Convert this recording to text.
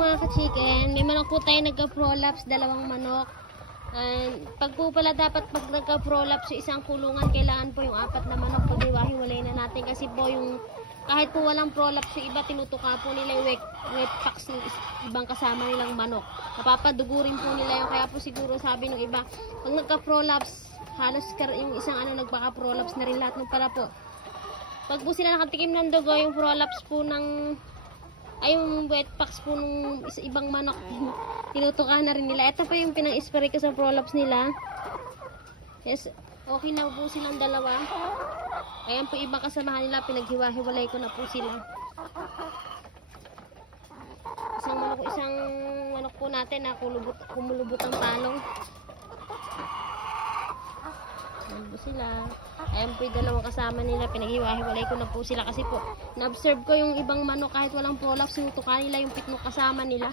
mga ka-chicken. May manok po tayo nagka-prolapse, dalawang manok. Pag po pala dapat pag nagka-prolapse isang kulungan, kailangan po yung 4 na manok. Pag hiwa-hiwalay na natin kasi po yung kahit po walang prolapse yung iba, tinutuka po nila yung wet packs ng ibang kasama nilang manok. Napapadugurin po nila yung kaya po siguro sabi ng iba, pag nagka-prolapse, halos yung isang nagpaka-prolapse na rin lahat ng para po. Pag po sila nakatikim ng dugo, yung prolapse po ng yung wet packs po ng ibang manok, tinutuka na rin nila. Ito po yung pinang-spray ko sa prolapse nila. Yes, okay na po silang dalawa. Ayan po ibang kasamahan nila, pinaghiwa-hiwalay ko na po sila. Isang manok po natin na kumulubot ang talong. Ayan po sila. Ayan po yung dalawang kasama nila, pinaghiwa-hiwalay ko na po sila kasi po na-observe ko yung ibang manok kahit walang prolapse, sinutuka nila yung pitnok kasama nila.